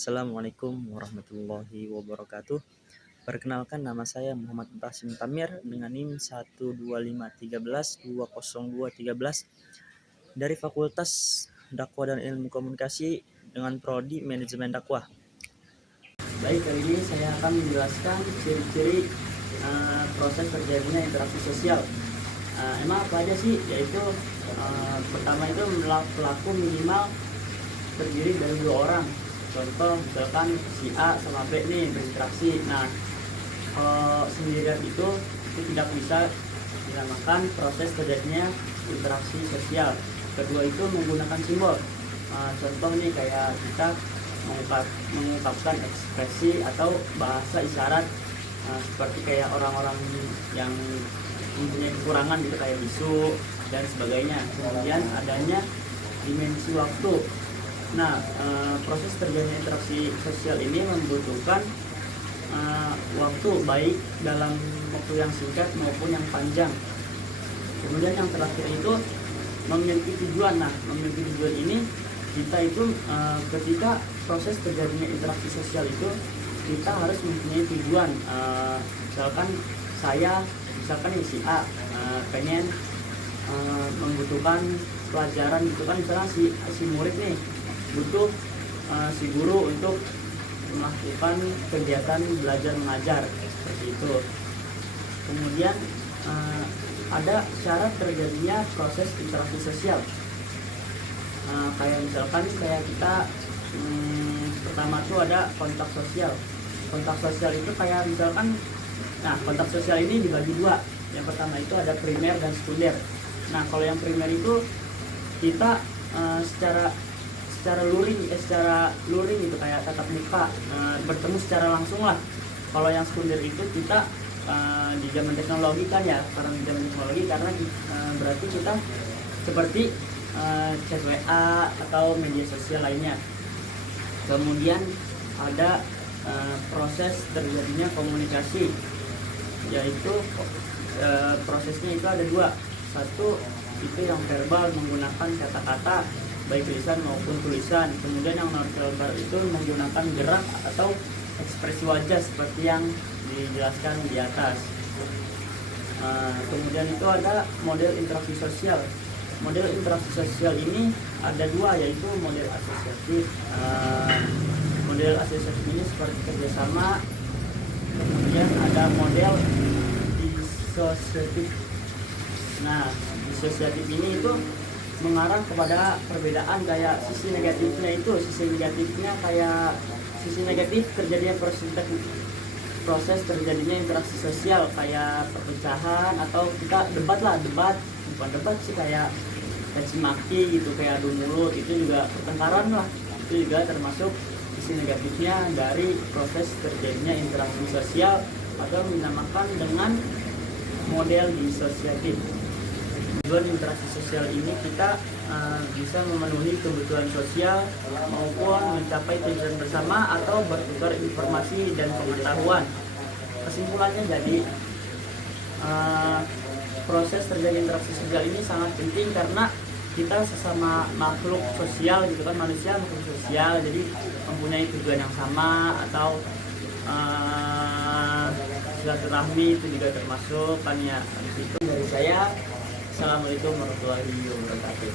Assalamualaikum warahmatullahi wabarakatuh. Perkenalkan, nama saya Muhammad Basim Tamir dengan NIM 12513200213 dari Fakultas Dakwah dan Ilmu Komunikasi dengan Prodi Manajemen Dakwah. Baik, kali ini saya akan menjelaskan ciri-ciri proses terjadinya interaksi sosial. Emang apa aja sih? Yaitu pertama itu pelaku minimal terdiri dari 2 orang. Contoh misalkan si A sama B nih berinteraksi. Nah, kalau sendirian itu tidak bisa dinamakan proses terjadinya interaksi sosial. Kedua itu menggunakan simbol. Contoh nih kayak kita mengungkapkan ekspresi atau bahasa isyarat, seperti kayak orang-orang yang mempunyai kekurangan gitu kayak bisu dan sebagainya. Kemudian adanya dimensi waktu. Nah, proses terjadinya interaksi sosial ini membutuhkan waktu, baik dalam waktu yang singkat maupun yang panjang. Kemudian yang terakhir itu memiliki tujuan. Nah, memiliki tujuan ini kita itu ketika proses terjadinya interaksi sosial itu kita harus mempunyai tujuan. Misalkan si A pengen membutuhkan pelajaran gitu kan, misalnya si murid nih butuh si guru untuk melakukan kegiatan belajar mengajar seperti itu. Kemudian ada syarat terjadinya proses interaksi sosial. Kayak misalkan kita pertama tuh ada kontak sosial. Kontak sosial itu kayak misalkan, kontak sosial ini dibagi 2. Yang pertama itu ada primer dan sekunder. Nah, kalau yang primer itu kita secara luring gitu, kayak tatap muka, bertemu secara langsung lah. Kalau yang sekunder itu kita di zaman teknologi kan ya, karena di zaman teknologi karena berarti kita seperti chat WA atau media sosial lainnya. Kemudian ada proses terjadinya komunikasi, yaitu prosesnya itu ada 2. Satu itu yang verbal menggunakan kata-kata baik lisan maupun tulisan. Kemudian yang non verbal itu menggunakan gerak atau ekspresi wajah seperti yang dijelaskan di atas. Kemudian itu ada model interaksi sosial. Model interaksi sosial ini ada 2, yaitu model asosiatif. Model asosiatif ini seperti kerjasama. Kemudian ada model disosiatif. Nah, disosiatif ini itu mengarah kepada perbedaan, kayak sisi negatifnya kayak sisi negatif terjadinya proses terjadinya interaksi sosial kayak perpecahan atau kita bukan debat sih, kayak caci maki gitu, kayak adu mulut, itu juga pertengkaran lah. Itu juga termasuk sisi negatifnya dari proses terjadinya interaksi sosial atau dinamakan dengan model disosiatif. Tujuan interaksi sosial ini kita bisa memenuhi kebutuhan sosial maupun mencapai tujuan bersama atau bertukar informasi dan pengetahuan. Kesimpulannya jadi proses terjadi interaksi sosial ini sangat penting karena kita sesama makhluk sosial gitu kan, manusia makhluk sosial, jadi mempunyai tujuan yang sama atau silaturahmi itu juga termasuk kan ya. Itu dari saya. Assalamualaikum warahmatullahi wabarakatuh.